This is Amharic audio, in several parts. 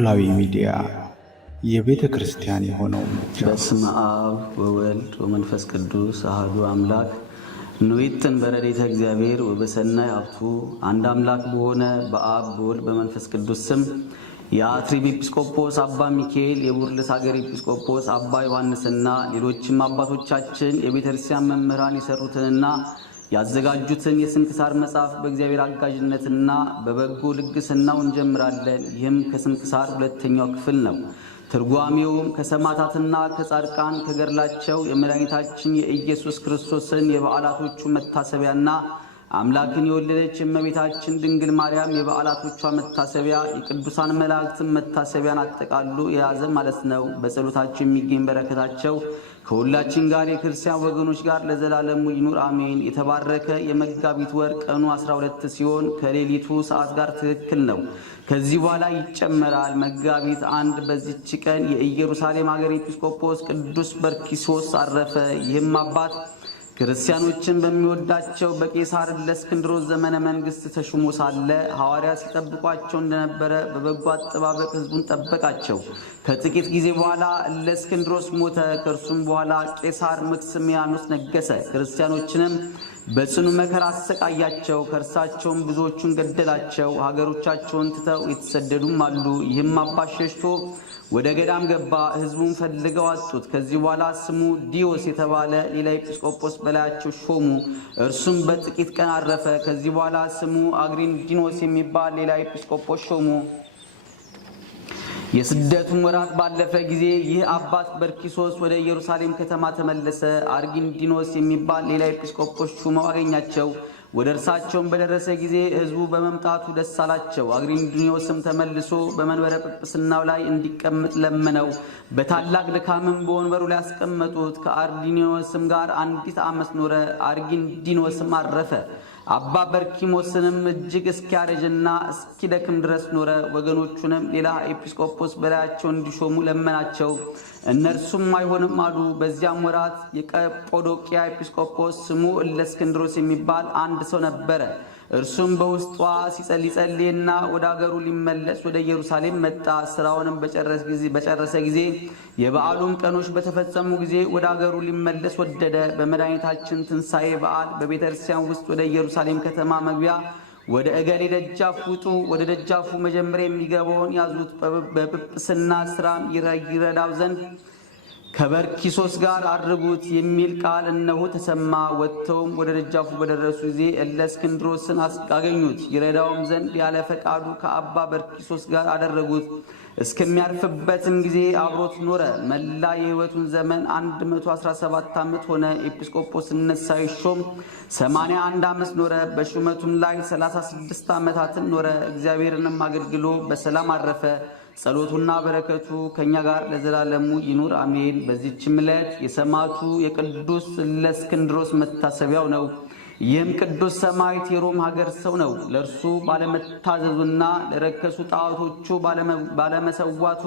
ኖላዊ ሚዲያ የቤተ ክርስቲያን የሆነው በስመ አብ ወወልድ ወመንፈስ ቅዱስ አሐዱ አምላክ ኑይትን በረድኤተ እግዚአብሔር ወበሰናይ ሀብቱ አንድ አምላክ በሆነ በአብ በወልድ በመንፈስ ቅዱስ ስም የአትሪብ ኤጲስቆጶስ አባ ሚካኤል የቡርልስ ሀገር ኤጲስቆጶስ አባ ዮሐንስና ሌሎችም አባቶቻችን የቤተክርስቲያን መምህራን የሰሩትንና ያዘጋጁትን የስንክሳር መጽሐፍ በእግዚአብሔር አጋዥነትና በበጎ ልግስናው እንጀምራለን። ይህም ከስንክሳር ሁለተኛው ክፍል ነው። ትርጓሜውም ከሰማዕታትና ከጻድቃን ከገድላቸው የመድኃኒታችን የኢየሱስ ክርስቶስን የበዓላቶቹ መታሰቢያና አምላክን የወለደች እመቤታችን ድንግል ማርያም የበዓላቶቿ መታሰቢያ የቅዱሳን መላእክትን መታሰቢያን አጠቃሉ የያዘ ማለት ነው። በጸሎታቸው የሚገኝ በረከታቸው ከሁላችን ጋር የክርስቲያን ወገኖች ጋር ለዘላለሙ ይኑር አሜን። የተባረከ የመጋቢት ወር ቀኑ 12 ሲሆን ከሌሊቱ ሰዓት ጋር ትክክል ነው። ከዚህ በኋላ ይጨመራል። መጋቢት 1 በዚች ቀን የኢየሩሳሌም ሀገር ኤጲስቆጶስ ቅዱስ በርኪሶስ አረፈ። ይህም አባት ክርስቲያኖችን በሚወዳቸው በቄሳር ለእስክንድሮስ ዘመነ መንግስት ተሹሞ ሳለ ሐዋርያ ሲጠብቋቸው እንደነበረ በበጎ አጠባበቅ ሕዝቡን ጠበቃቸው። ከጥቂት ጊዜ በኋላ ለእስክንድሮስ ሞተ። ከእርሱም በኋላ ቄሳር መክስሚያኖስ ነገሰ። ክርስቲያኖችንም በጽኑ መከራ አሰቃያቸው። ከእርሳቸውም ብዙዎቹን ገደላቸው። ሀገሮቻቸውን ትተው የተሰደዱም አሉ። ይህም አባት ሸሽቶ ወደ ገዳም ገባ። ሕዝቡን ፈልገው አጡት። ከዚህ በኋላ ስሙ ዲዮስ የተባለ ሌላ ኤጲስቆጶስ በላያቸው ሾሙ። እርሱም በጥቂት ቀን አረፈ። ከዚህ በኋላ ስሙ አግሪንዲኖስ የሚባል ሌላ ኤጲስቆጶስ ሾሙ። የስደቱን ወራት ባለፈ ጊዜ ይህ አባት በርኪሶስ ወደ ኢየሩሳሌም ከተማ ተመለሰ። አርጊንዲኖስ የሚባል ሌላ ኤጲስቆጶስ ሹመው አገኛቸው። ወደ እርሳቸውም በደረሰ ጊዜ ሕዝቡ በመምጣቱ ደስ አላቸው። አግሪንዲኖስም ተመልሶ በመንበረ ጵጵስናው ላይ እንዲቀመጥ ለመነው። በታላቅ ድካምም በወንበሩ ላይ ያስቀመጡት። ከአርጊንዲኖስም ጋር 1 ዓመት ኖረ። አርጊንዲኖስም አረፈ። አባ በርኪሞስንም እጅግ እስኪያረጅና እስኪደክም ድረስ ኖረ። ወገኖቹንም ሌላ ኤጲስቆጶስ በላያቸው እንዲሾሙ ለመናቸው። እነርሱም አይሆንም አሉ። በዚያም ወራት የቀጶዶቅያ ኤጲስቆጶስ ስሙ እለእስክንድሮስ የሚባል አንድ ሰው ነበረ። እርሱም በውስጧ ሲጸልይና ወደ አገሩ ሊመለስ ወደ ኢየሩሳሌም መጣ። ስራውንም በጨረሰ ጊዜ የበዓሉም ቀኖች በተፈጸሙ ጊዜ ወደ አገሩ ሊመለስ ወደደ። በመድኃኒታችን ትንሣኤ በዓል በቤተክርስቲያን ውስጥ ወደ ኢየሩሳሌም ከተማ መግቢያ ወደ እገሌ ደጃፍ ውጡ፣ ወደ ደጃፉ መጀመሪያ የሚገባውን ያዙት፣ በጵጵስና ስራም ይረዳው ዘንድ ከበርኪሶስ ጋር አድርጉት የሚል ቃል እነሆ ተሰማ። ወጥተውም ወደ ደጃፉ በደረሱ ጊዜ እለእስክንድሮስን አገኙት። ይረዳውም ዘንድ ያለ ፈቃዱ ከአባ በርኪሶስ ጋር አደረጉት። እስከሚያርፍበትም ጊዜ አብሮት ኖረ። መላ የሕይወቱን ዘመን 117 ዓመት ሆነ። ኤጲስቆጶስነት ሳይሾም 81 ዓመት ኖረ። በሹመቱም ላይ 36 ዓመታትን ኖረ። እግዚአብሔርንም አገልግሎ በሰላም አረፈ። ጸሎቱና በረከቱ ከኛ ጋር ለዘላለሙ ይኑር አሜን። በዚህችም ዕለት የሰማዕቱ የቅዱስ እለእስክንድሮስ መታሰቢያው ነው። ይህም ቅዱስ ሰማዕት የሮም ሀገር ሰው ነው። ለእርሱ ባለመታዘዙና ለረከሱ ጣዖቶቹ ባለመሰዋቱ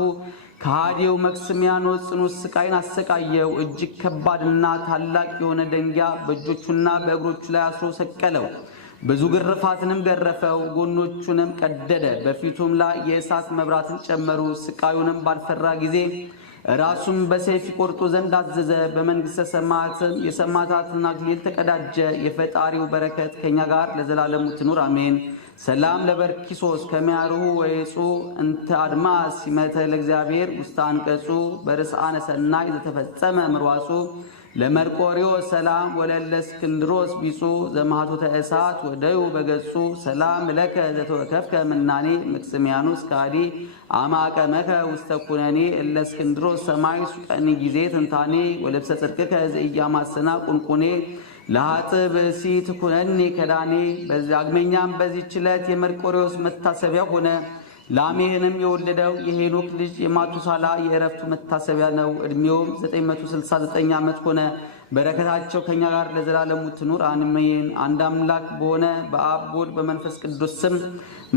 ከሃዲው መክስሚያኖስ ጽኑ ስቃይን አሰቃየው። እጅግ ከባድና ታላቅ የሆነ ደንጊያ በእጆቹና በእግሮቹ ላይ አስሮ ሰቀለው። ብዙ ግርፋትንም ገረፈው። ጎኖቹንም ቀደደ። በፊቱም ላይ የእሳት መብራትን ጨመሩ። ስቃዩንም ባልፈራ ጊዜ ራሱን በሰይፍ ቆርጦ ዘንድ አዘዘ። በመንግሥተ ሰማያትም የሰማዕታትን አክሊል ተቀዳጀ። የፈጣሪው በረከት ከኛ ጋር ለዘላለሙ ትኑር አሜን። ሰላም ለበርኪሶስ ከሚያርሁ ወይጹ እንተ አድማስ ሲመተ ለእግዚአብሔር ውስተ አንቀጹ በርስአነ ሰናይ ዘተፈጸመ ምርዋጹ ለመርቆሪዎስ ሰላም ወለእለእስክንድሮስ ቢጹ ዘማኅቶተ እሳት ወደዩ በገጹ ሰላም ለከ ዘተወከፍከ ምናኔ መክስሚያኖስ ካዲ አማቀመከ ውስተ ኩነኔ እለእስክንድሮስ ሰማይ ሱቀኒ ጊዜ ትንታኔ ወለብሰ ጽድቅከ ዘኢያማስና ቁንቁኔ ለኃጥእ ብእሲ ትኩነኒ ከዳኔ። ዳግመኛም በዚህች ዕለት የመርቆሪዎስ መታሰቢያ ሆነ። ላሜህንም የወለደው የሄኖክ ልጅ የማቱሳላ የእረፍቱ መታሰቢያ ነው። ዕድሜውም 969 ዓመት ሆነ። በረከታቸው ከኛ ጋር ለዘላለሙ ትኑር አሜን። አንድ አምላክ በሆነ በአብ በወልድ በመንፈስ ቅዱስ ስም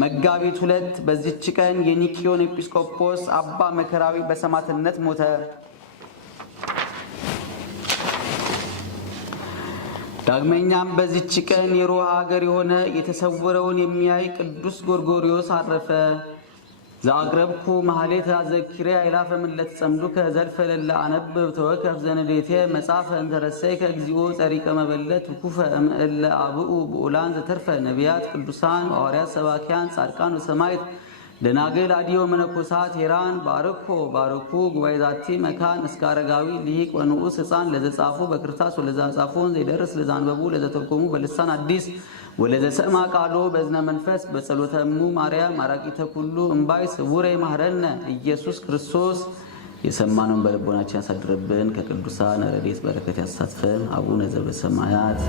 መጋቢት 2 በዚህች ቀን የኒቅዮን ኤጲስቆጶስ አባ መከራዊ በሰማዕትነት ሞተ። ዳግመኛም በዚህች ቀን የሮሃ ሀገር የሆነ የተሰወረውን የሚያይ ቅዱስ ጎርጎርዮስ አረፈ። ዘአቅረብኩ ማህሌት አዘኪሬ አይላፈ ምለት ጸምዱከ ዘልፈ ለላ አነብብ ተወከፍ ዘንዴቴ መጽሐፈ እንተረሰይከ እግዚኦ ጸሪቀ መበለት ኩፈ እምእለ አብኡ ብኡላን ዘተርፈ ነቢያት ቅዱሳን ሐዋርያት ሰባኪያን ጻድቃን ወሰማዕት ደናግል አዲዮ መነኮሳት ሄራን ባርኩ ጉባኤ ዛቲ መካን እስከ አረጋዊ ሊቅ ወንዑስ ሕፃን ለዘጻፉ በክርታስ ወለዛ ጻፉን ዘይደርስ ለዛንበቡ ለዘተርጎሙ በልሳን አዲስ ወለዘሰማ ቃሎ በዝነ መንፈስ በጸሎተ እሙ ማርያም አራቂተ ኩሉ እምባይ ስውረ ይማረነ ኢየሱስ ክርስቶስ። የሰማነውን በልቦናችን ያሳድርብን፣ ከቅዱሳን ረድኤት በረከት ያሳትፈን። አቡነ ዘበሰማያት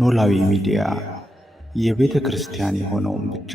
ኖላዊ ሚዲያ የቤተ ክርስቲያን የሆነውን ብቻ